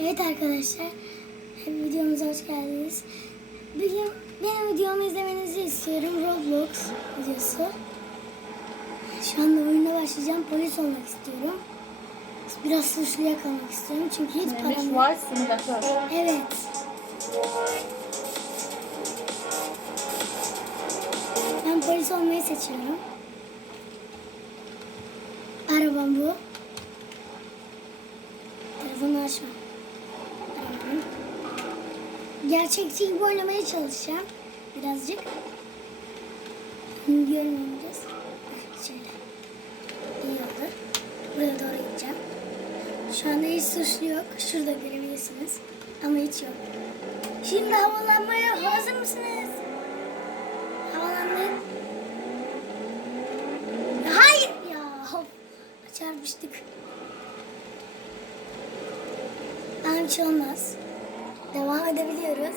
Evet arkadaşlar, videomuza hoş geldiniz. Bugün benim videomu izlemenizi istiyorum. Roblox videosu. Şu anda oyuna başlayacağım. Polis olmak istiyorum. Biraz suçlu yakalamak istiyorum çünkü hiç param yok. var simülatör. Evet. Ben polis olmayı seçiyorum. Arabam bu. Telefonu açma. Gerçekçi gibi oynamaya çalışacağım. Birazcık. Görmeyeceğiz. Şöyle. İyi oldu. Buraya doğru gideceğim. Şu anda hiç suçlu yok. Şurada görebilirsiniz. Ama hiç yok. Şimdi havalanmaya hazır mısınız? Havalandık. Hayır ya. Hop. Çarpıştık. Ama hiç olmaz. Devam edebiliyoruz.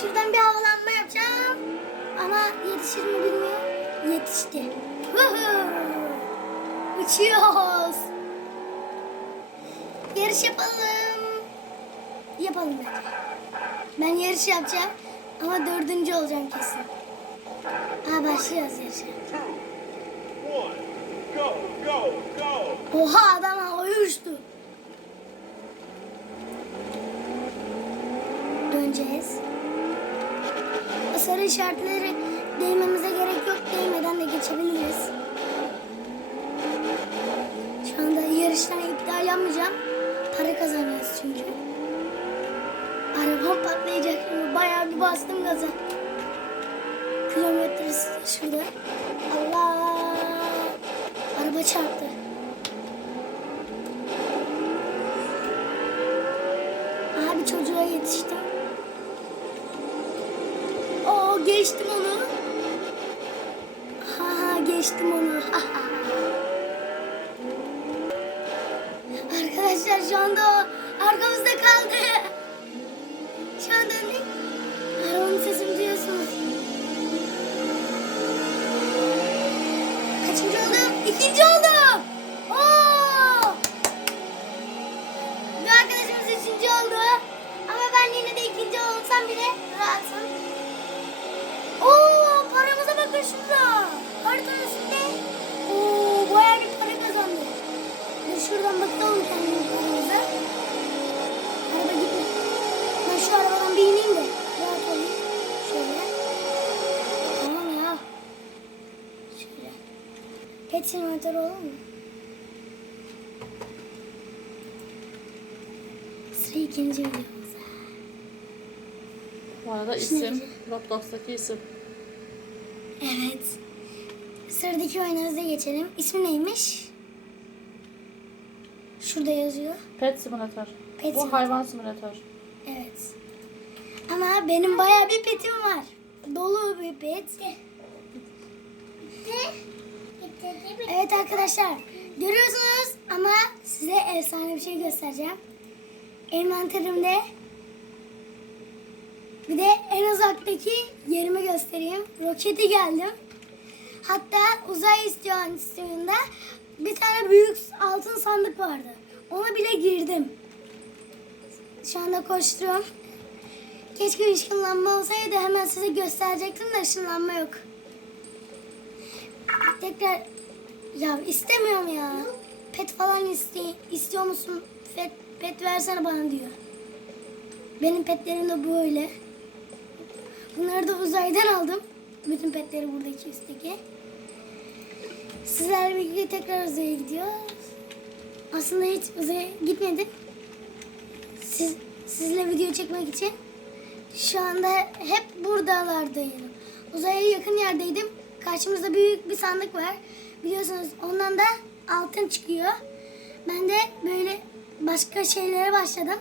Şuradan bir havalanma yapacağım. Ama yetişir mi bilmiyorum. Yetişti. Uçuyoruz. Yarış yapalım. Yapalım bence. Ben yarış yapacağım. Ama dördüncü olacağım kesin. Aa başlıyoruz yarışa. Oha adam havaya uçtu. Döneceğiz. Sarı işaretleri değmemize gerek yok. Değmeden de geçebiliriz. Şu anda yarıştan iptal yapmayacağım. Para kazanacağız çünkü. Arabam patlayacak şimdi. Bayağı bir bastım gaza. Kilometresi şurada. Allah! Araba çarptı. Abi çocuğa yetiştim. Oo geçtim onu. Ha geçtim onu. Ha, ha. Arkadaşlar şu anda arkamızda kaldı. Şu anda ne? İkinci oldum. Oo! Bir arkadaşımız üçüncü oldu. Ama ben yine de ikinci olsam bile rahatım. Oo paramıza bakın şurada. Haritanın üstünde. Oo bayağı bir para kazandık. Dur şuradan bakalım kendimiz paramıza. Araba gitme. Ben şu arabadan Pet simülatör olur mu? Sıra ikinci videomuzda. Bu arada isim, Roblox'taki isim. Evet. Sıradaki oyunumuza geçelim. İsmi neymiş? Şurada yazıyor. Pet simülatör. Pet Bu simülatör. hayvan simülatör. Evet. Ama benim bayağı bir petim var. Dolu bir pet. Evet arkadaşlar. Görüyorsunuz ama size efsane bir şey göstereceğim. Envanterimde bir de en uzaktaki yerimi göstereyim. Roketi geldim. Hatta uzay istasyonunda bir tane büyük altın sandık vardı. Ona bile girdim. Şu anda koşturuyorum. Keşke ışınlanma olsaydı hemen size gösterecektim de ışınlanma yok. Tekrar ya istemiyorum ya. Pet falan iste, istiyor musun? Pet, pet versene bana diyor. Benim petlerim de böyle. Bunları da uzaydan aldım. Bütün petleri buradaki üstteki. Sizlerle birlikte tekrar uzaya gidiyoruz. Aslında hiç uzaya gitmedim. Siz, sizle video çekmek için şu anda hep buradalardayım. Uzaya yakın yerdeydim. Karşımızda büyük bir sandık var. Biliyorsunuz ondan da altın çıkıyor. Ben de böyle başka şeylere başladım.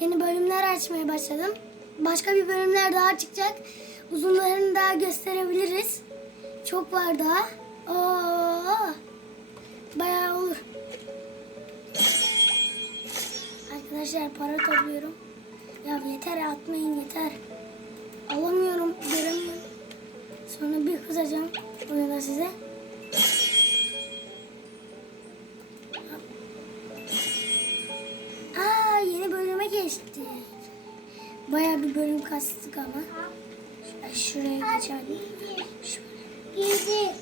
Yeni bölümler açmaya başladım. Başka bir bölümler daha çıkacak. Uzunlarını daha gösterebiliriz. Çok var daha. Oo, bayağı olur. Arkadaşlar para topluyorum. Ya yeter atmayın yeter. anlatacağım. Bunu da size. Aa yeni bölüme geçti. Baya bir bölüm kastık ama. Şuraya geçelim. Şöyle.